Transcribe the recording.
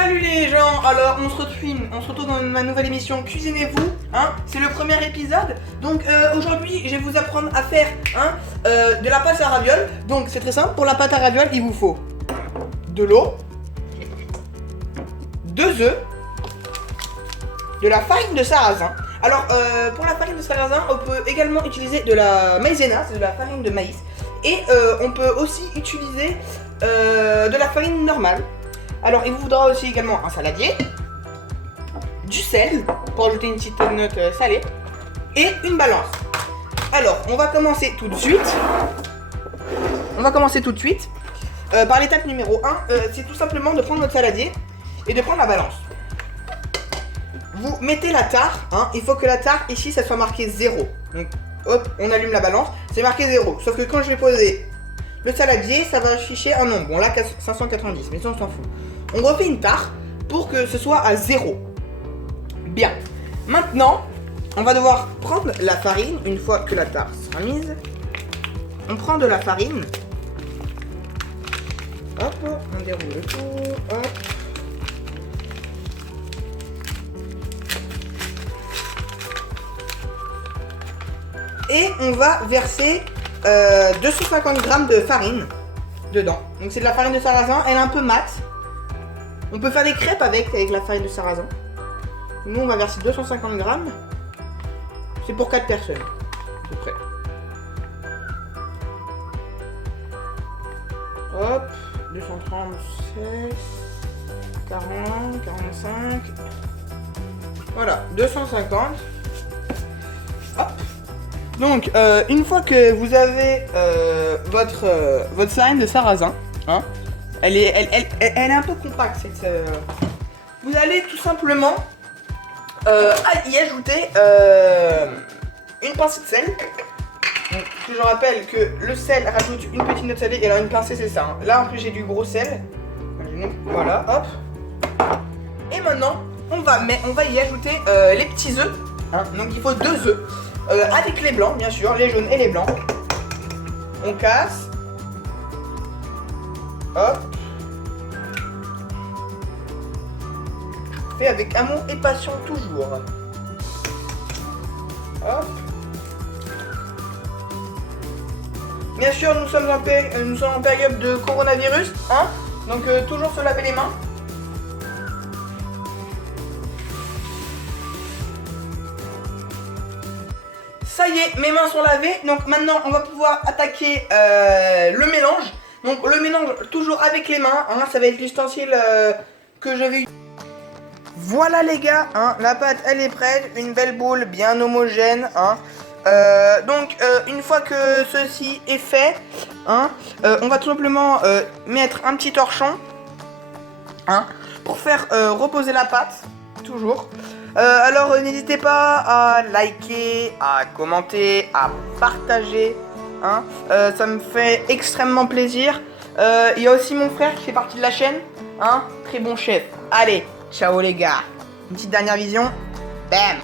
Salut les gens, alors on se retrouve dans ma nouvelle émission Cuisinez-vous, hein, c'est le premier épisode. Donc aujourd'hui je vais vous apprendre à faire de la pâte à ravioles. Donc c'est très simple, pour la pâte à ravioles il vous faut de l'eau, 2 œufs, de la farine de sarrasin. Alors pour la farine de sarrasin on peut également utiliser de la maïzena, c'est de la farine de maïs. Et on peut aussi utiliser de la farine normale. Alors il vous faudra aussi également un saladier, du sel pour ajouter une petite note salée et une balance. Alors on va commencer tout de suite. Par l'étape numéro 1, c'est tout simplement de prendre notre saladier et de prendre la balance. Vous mettez la tare, il faut que la tare ici ça soit marqué 0. Donc hop, on allume la balance, c'est marqué 0. Sauf que quand je vais poser le saladier, ça va afficher un nombre. Bon là 590, mais ça on s'en fout. On refait une tare pour que ce soit à 0. Bien. Maintenant, on va devoir prendre la farine. Une fois que la tare sera mise, on prend de la farine. Hop, on déroule le tout. Hop. Et on va verser 250 g de farine dedans. Donc c'est de la farine de sarrasin, elle est un peu mate. On peut faire des crêpes avec la farine de sarrasin. Nous on va verser 250 g. C'est pour 4 personnes, à peu près. Hop, 236, 40, 45. Voilà, 250. Hop. Donc, une fois que vous avez votre farine de sarrasin, elle est un peu compacte. Vous allez tout simplement y ajouter une pincée de sel. Donc, je rappelle que le sel rajoute une petite note salée et alors une pincée c'est ça. Là en plus j'ai du gros sel. Voilà, hop. Et maintenant on va y ajouter les petits œufs. Donc il faut 2 œufs. Avec les blancs, bien sûr, les jaunes et les blancs. On casse. Hop. Fait avec amour et passion toujours. Hop. Bien sûr, nous sommes en période de coronavirus, donc toujours se laver les mains. Ça y est, mes mains sont lavées, donc maintenant on va pouvoir attaquer le mélange. Donc le mélange toujours avec les mains, ça va être l'ustensile que je vais utiliser. Voilà les gars, la pâte elle est prête, une belle boule bien homogène. Donc une fois que ceci est fait, on va tout simplement mettre un petit torchon pour faire reposer la pâte, toujours. Alors n'hésitez pas à liker, à commenter, à partager, ça me fait extrêmement plaisir. Il y a aussi mon frère qui fait partie de la chaîne, très bon chef. Allez, ciao les gars, une petite dernière vision, bam.